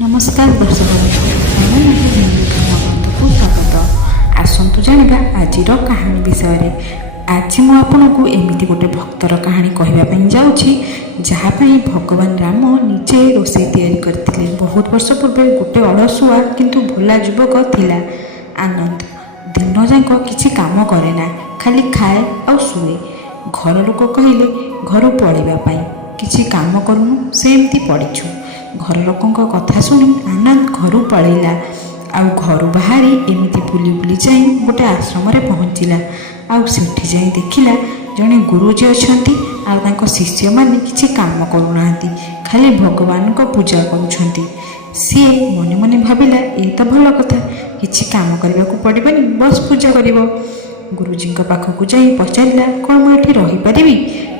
नमस्कार दर्शक को स्वागत। आसतु जाना आज कहानी विषय। आज मु आपको एमती गोटे भक्तर कहानी कहवाई जाऊँगी जहाँपाई भगवान राम निजे रोषे तैयारी करते। बहुत वर्ष पूर्व गोटे अलसुआ किंतु भोला युवक थिला आनंद। दिन जाक किसी काम करेना, खाली खाए और शुए। घर लोक कहले घर पलैवाई किसी काम करूनु, सेमती पड़ीछु। घर लोकों कथा शुणी आनंद घर पलैला। आउ घर बाहरी एमती बुली बुली जाई गोटे आश्रम पहुँचला। आउ सेठी जाई देखिला जड़े गुरुजी अच्छा आउ शिष्य मैंने किसी काम करूना, खाली भगवान को पूजा करुँच। सी मने मने भाविला ये तो भल कथा, किसी काम करने को पड़बनी, बस पूजा कर। गुरुजी पाखक जाई पचारा कौन मुझे रहीपरि।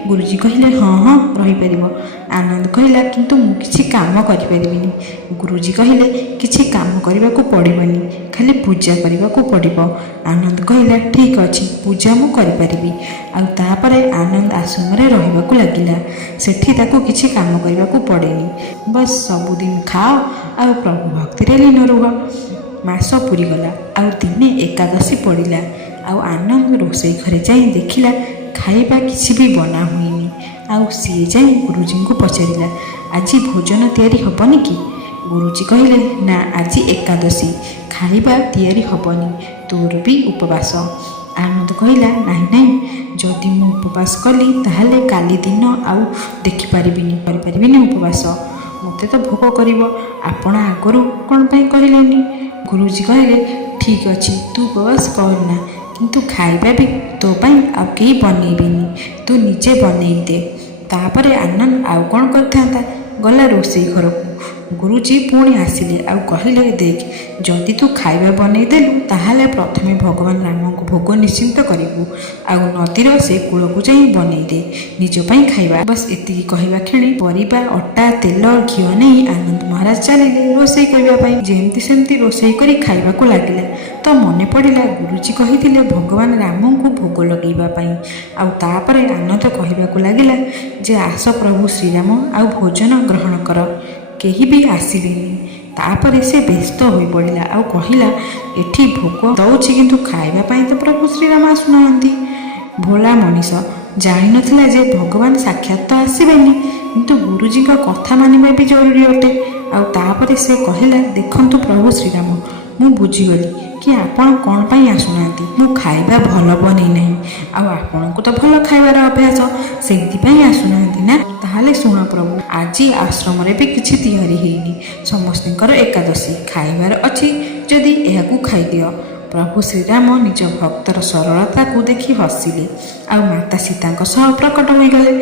गुरुजी कहले हाँ हाँ रहीपर। आनंद कहला किंतु मु किसी काम करिपरिबिनी। गुरुजी कहले किसी काम करने को पड़बनी, खाली पूजा करने को पड़ब। आनंद कहला ठीक अच्छे, पूजा मु करिपरिबी। आउ तापरे आनंद आश्रम रहिबाकु लागिला। सेठी ताकू किसी काम करने को पड़ेनी, बस सबुदिन खाओ आउ प्रभु भक्ति लीन रुह। मास पूरीगला। आउ दिने एकादशी पड़िला। आउ आनंद रोषे घरे जाई देखिला खाइबा किसी भी बना हुईनी। आउ सी जाई गुरुजी को पचारिला आज भोजन तैयारी हबनी कि? गुरुजी कहले ना आज एकादशी, खाइबा तैयारी हबनी, तोर भी उपवास। आनंद कहला नहीं नहीं, जदि मु उपवास कली ताहले काली दिन आउ देखिपारिबिनी उपवास। मते तो भोक करिवो, आपण आगरू कौन पाई कहलेनी? गुरुजी कहले ठीक अच्छे, तू उपवास करना, किंतु खाइबा भी तो पाई आउ कहीं बनइबेनी, तू निजे बनई दे। तापरे आनंद आउ कौन करता गला रोषे घर को। गुरुजी पुणी आसिले आउ कहले देख, जदि तू खाइबा बनईदेलु ताहले प्रथमे भगवान राम को भोग निश्चिंत करिबु, आउ नदीर से कूल को जाई बनई दे, निज पाई खाइबा। बस एतिकी कहवा खेणी परिबा अटा तेल घी नहीं आनंद महाराज चलिले रोषे करने। जेमती सेमती रोषे करी खाइबाकू लागिला। तो मने पड़िला गुरुजी कहिथिले भगवान राम को भोग लगेइबा पाई। आउ तापरे आनंद कहबाकू लागिला जे आस प्रभु श्रीराम आउ भोजन ग्रहण कर। केही भी आसिलेनी। तापरे से व्यस्त हो पड़ा आउ कहला एठी भोग दौची किंतु खाइबा पाई तो प्रभु श्रीराम आसुनाहांती। भोला मनीष जानी नथिला जे भगवान साक्षात तो आसबेनी, किंतु गुरुजी कथा मानिबा भी जरूरी अटे। आउ तापरे से कहला देखंतु प्रभु श्रीराम, मु बुझीगली कि आपण कौन पाई आसुनाहांती। मु खाइबा भल बनै नहीं, आउ आपण को तो भल खाइबार अभ्यास, सेंती पाई आसुनाहांती ना। ताहले शुण प्रभु, आज आश्रम भी किसी तैयारी हैनी, समस्तर एकादशी खाइबार अच्छी, जदि यह खाईदियो। प्रभु श्रीराम निज भक्तर सरलता को देखि हसिले। आउ माता सीता सह प्रकट हो गले।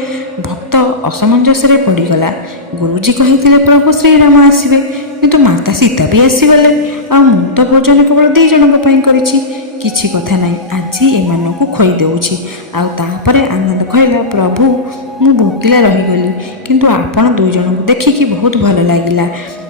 भक्त असमंजस पड़गला। गुरुजी कही प्रभु श्रीराम आसबे, किंतु माता सीता भी आसीगले। मु तो भोजन केवल 2 जनों किसी कथा नहीं, आज एम को खई देउछि। आउ तापरे आनंद कहला प्रभु मु भोकिला रहीगली, किंतु आपण 2 जन को देखिकी बहुत भल लागिला,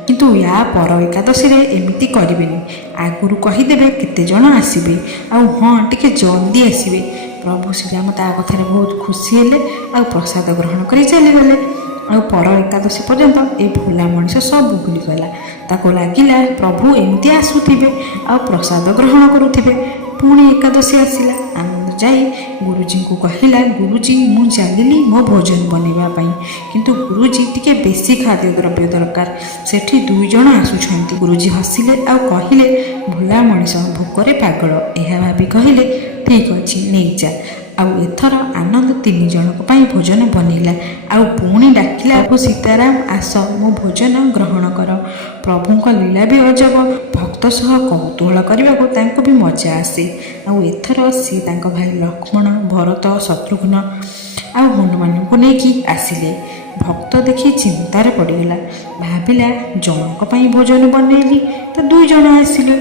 किंतु या पर एकादशी रे एमिति करिबेनी। आगुरु कहीदेवे केते जन आसीबे, आउ हाँ टिके जल्दी आसीबे। प्रभु श्रीराम ता कथार बहुत खुशी हेले, आउ प्रसाद ग्रहण करी चलीगले। आउ पर एकादशी पर्यंत ए भोला मनीष सब भूलिगला। ताको लागिला प्रभु एमती आसुथिबे आउ प्रसाद ग्रहण करुथिबे। पुणी एकादशी आसिला। आनंद जाई गुरुजी को कहला गुरुजी मु चलिली मो भोजन बनैबा पई, किंतु गुरुजी टिके बेसी खाद्य द्रव्य दरकार, सेठी 2 जन आसुछंती। गुरुजी हसिले आउ कहले भोला मनीष भोकरे पागल। एहा भाबी कहले ठीक अछि नहीं जा। आउ एथर आनंद 3 जनक पाई भोजन बनैला। आउ पुणी डाकिला प्रभु सीताराम आस मो भोजन ग्रहण कर। प्रभुଙ୍କ लीला भी अजब, भक्त सह कौतूहल करने को भी मजा आसे। आउ एथर सी तांको भाई लक्ष्मण भरत शत्रुघ्न आउ हनुमान को लेकिन आसिले। भक्त देखी चिंतार पड़गला। भाविला जनक पाई भोजन बनैली तो 2 जन आसिले,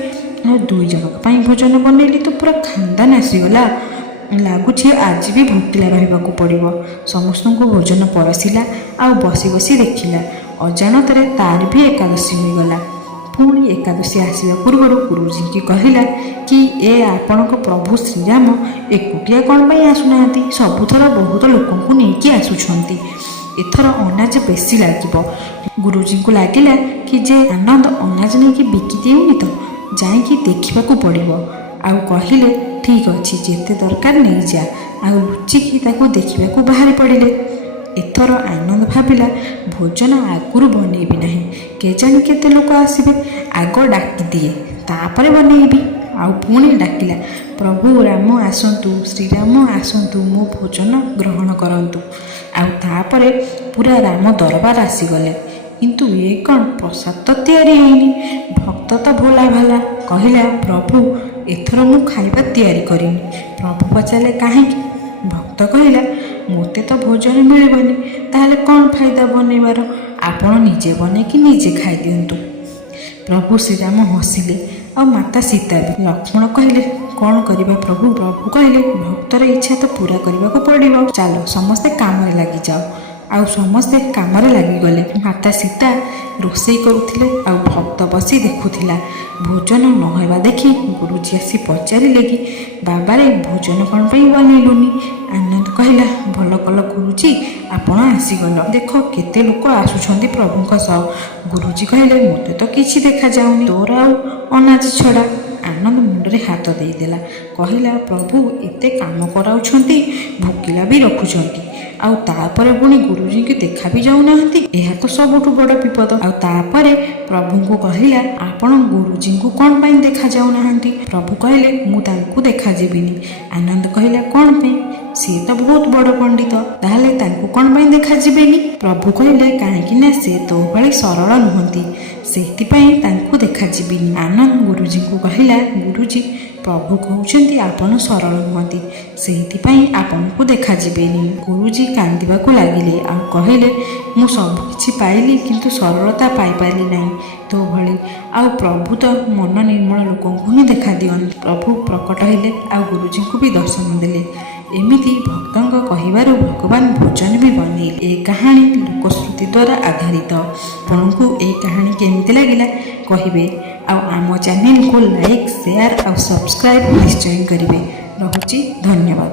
आउ 2 जनक पाई भोजन बनैली तो पूरा खानदान आसीगला। लगुच आज भी भोकिला रहिबाकू पड़िबो। समस्त को भोजन परसिला। आउ बसी बसी देखिला अजाणत तार भी एकादशी होगला। पुणी एकादशी आसवा पूर्व गुरुजी की कहला कि ए आपण प्रभु श्रीराम एकुटिया कौन पाई आसुना, सबुथर बहुत लोक नहीं आसुंट। ଏଥର ଅନାଜ ବେଶୀ ଲାଗିବ। ଗୁରୁଜୀଙ୍କୁ ଲାଗିଲା କି ଯେ ଆନନ୍ଦ ଅନାଜ ନେଇକି ବିକି ଦେଉନି ତ, ଯାଇକି ଦେଖିବାକୁ ପଡ଼ିବ। ଆଉ କହିଲେ ଠିକ୍ ଅଛି, ଯେତେ ଦରକାର ନେଇଯା। ଆଉ ଲୁଚିକି ତାକୁ ଦେଖିବାକୁ ବାହାରି ପଡ଼ିଲେ। ଏଥର ଆନନ୍ଦ ଭାବିଲା ଭୋଜନ ଆଗରୁ ବନେଇବି ନାହିଁ, କେଜାଣି କେତେ ଲୋକ ଆସିବେ, ଆଗ ଡାକିଦିଏ ତାପରେ ବନେଇବି। ଆଉ ପୁଣି ଡାକିଲା, ପ୍ରଭୁ ରାମ ଆସନ୍ତୁ, ଶ୍ରୀରାମ ଆସନ୍ତୁ, ମୋ ଭୋଜନ ଗ୍ରହଣ କରନ୍ତୁ। ଆଉ ତାପରେ ପୁରା ରାମ ଦରବାର ଆସିଗଲେ। କିନ୍ତୁ ଏ କ'ଣ, ପ୍ରସାଦ ତ ତିଆରି ହେଇନି। ଭକ୍ତ ତ ଭୋଲା ଭାଲା, କହିଲା ପ୍ରଭୁ ଏଥର ମୁଁ ଖାଇବା ତିଆରି କରିନି। ପ୍ରଭୁ ପଚାରିଲେ କାହିଁକି? ଭକ୍ତ କହିଲା ମୋତେ ତ ଭୋଜନ ମିଳିବନି, ତାହେଲେ କ'ଣ ଫାଇଦା ବନେଇବାର, ଆପଣ ନିଜେ ବନେଇକି ନିଜେ ଖାଇଦିଅନ୍ତୁ। ପ୍ରଭୁ ଶ୍ରୀରାମ ହସିଲେ, ଆଉ ମାତା ସୀତା ବି। ଲକ୍ଷ୍ମଣ କହିଲେ କ'ଣ କରିବା ପ୍ରଭୁ? ପ୍ରଭୁ କହିଲେ ଭକ୍ତର ଇଚ୍ଛା ତ ପୂରା କରିବାକୁ ପଡ଼ିବ, ଚାଲ ସମସ୍ତେ କାମରେ ଲାଗିଯାଅ। ଆଉ ସମସ୍ତେ କାମରେ ଲାଗିଗଲେ। ମାତା ସୀତା ରୋଷେଇ କରୁଥିଲେ, ଆଉ ଭକ୍ତ ବସି ଦେଖୁଥିଲା। ଭୋଜନ ନ ହେବା ଦେଖି ଗୁରୁଜୀ ଆସି ପଚାରିଲେ କି ବାବାରେ ଭୋଜନ କ'ଣ ପାଇଁ ବନେଇଲୁନି? ଆନନ୍ଦ କହିଲା ଭଲ କଲ ଗୁରୁଜୀ, ଆପଣ ଆସିଗଲ, ଦେଖ କେତେ ଲୋକ ଆସୁଛନ୍ତି ପ୍ରଭୁଙ୍କ ସହ। ଗୁରୁଜୀ କହିଲେ ମୋତେ ତ କିଛି ଦେଖାଯାଉନି, ତୋର ଆଉ ଅନାଜ ଛଡ଼ା। ଆନନ୍ଦ ମୁଣ୍ଡରେ ହାତ ଦେଇଦେଲା, କହିଲା ପ୍ରଭୁ ଏତେ କାମ କରାଉଛନ୍ତି, ଭୋକିଲା ବି ରଖୁଛନ୍ତି, ଆଉ ତାପରେ ପୁଣି ଗୁରୁଜୀଙ୍କୁ ଦେଖା ବି ଯାଉନାହାନ୍ତି, ଏହା ତ ସବୁଠୁ ବଡ଼ ବିପଦ। ଆଉ ତାପରେ ପ୍ରଭୁଙ୍କୁ କହିଲା ଆପଣ ଗୁରୁଜୀଙ୍କୁ କ'ଣ ପାଇଁ ଦେଖାଯାଉନାହାନ୍ତି? ପ୍ରଭୁ କହିଲେ ମୁଁ ତାଙ୍କୁ ଦେଖାଯିବିନି। ଆନନ୍ଦ କହିଲା କ'ଣ ପାଇଁ? ସିଏ ତ ବହୁତ ବଡ଼ ପଣ୍ଡିତ, ତାହେଲେ ତାଙ୍କୁ କ'ଣ ପାଇଁ ଦେଖାଯିବେନି? ପ୍ରଭୁ କହିଲେ କାହିଁକି ନା ସେ ତୋ ଭଳି ସରଳ ନୁହନ୍ତି, ସେଇଥିପାଇଁ ତାଙ୍କୁ ଦେଖାଯିବିନି। ଆନନ୍ଦ ଗୁରୁଜୀଙ୍କୁ କହିଲା ଗୁରୁଜୀ ପ୍ରଭୁ କହୁଛନ୍ତି ଆପଣ ସରଳ ନୁହନ୍ତି, ସେଇଥିପାଇଁ ଆପଣଙ୍କୁ ଦେଖାଯିବେନି। ଗୁରୁଜୀ କାନ୍ଦିବାକୁ ଲାଗିଲେ, ଆଉ କହିଲେ ମୁଁ ସବୁକିଛି ପାଇଲି କିନ୍ତୁ ସରଳତା ପାଇପାରିଲି ନାହିଁ ତୋ ଭଳି। ଆଉ ପ୍ରଭୁ ତ ମନ ନିର୍ମଳ ଲୋକଙ୍କୁ ହିଁ ଦେଖା ଦିଅନ୍ତି। ପ୍ରଭୁ ପ୍ରକଟ ହେଲେ, ଆଉ ଗୁରୁଜୀଙ୍କୁ ବି ଦର୍ଶନ ଦେଲେ। ଏମିତି ଭକ୍ତଙ୍କ କହିବାରୁ ଭଗବାନ ଭୋଜନ ବି ବନେଇଲେ। ଏ କାହାଣୀ ଲୋକଶ୍ରୁତି ଦ୍ୱାରା ଆଧାରିତ। ଆପଣଙ୍କୁ ଏହି କାହାଣୀ କେମିତି ଲାଗିଲା କହିବେ, ଆଉ ଆମ ଚ୍ୟାନେଲକୁ ଲାଇକ୍, ସେୟାର ଆଉ ସବସ୍କ୍ରାଇବ୍ ନିଶ୍ଚୟ କରିବେ। ରହୁଛି, ଧନ୍ୟବାଦ।